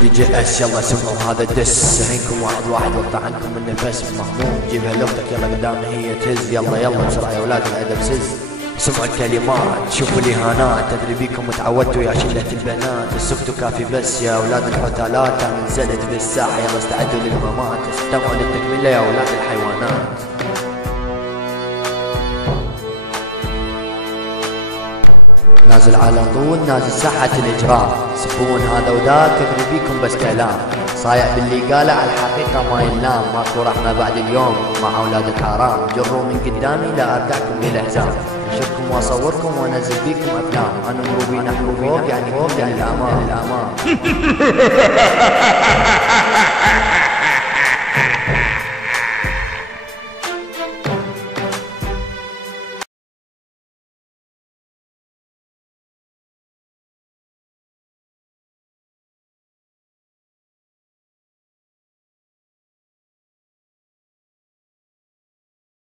دي جي اس يلا سمعوا هذا الدس، سهينكم واحد واحد وقطع عنكم النفس مهموم. جيبها لاختك يلا قدامي هي تهز، يلا يلا بسرعة يا اولاد الادب سز. سمعوا الكلمات شوفوا الاهانات، تدري بيكم تعودتوا يا شلة البنات. السكت كافي بس يا اولاد الحتالات، انا نزلت بالساحة يلا استعدوا للممات. استمعوا للتكملة يا اولاد الحيوانات. نازل على طول نازل ساحة الإجرام، سبون هذا وذاك تدري بيكم بس كلام. صايع باللي قاله على الحقيقة ما يلام، ماكو رحمة بعد اليوم مع أولاد الحرام. جروا من قدامي لا أرجعكم للأحزاب، أنشركم وأصوركم وأنزل بيكم أفلام. أنا مروبين أحلو فوق يعني فوق يعني الأمام.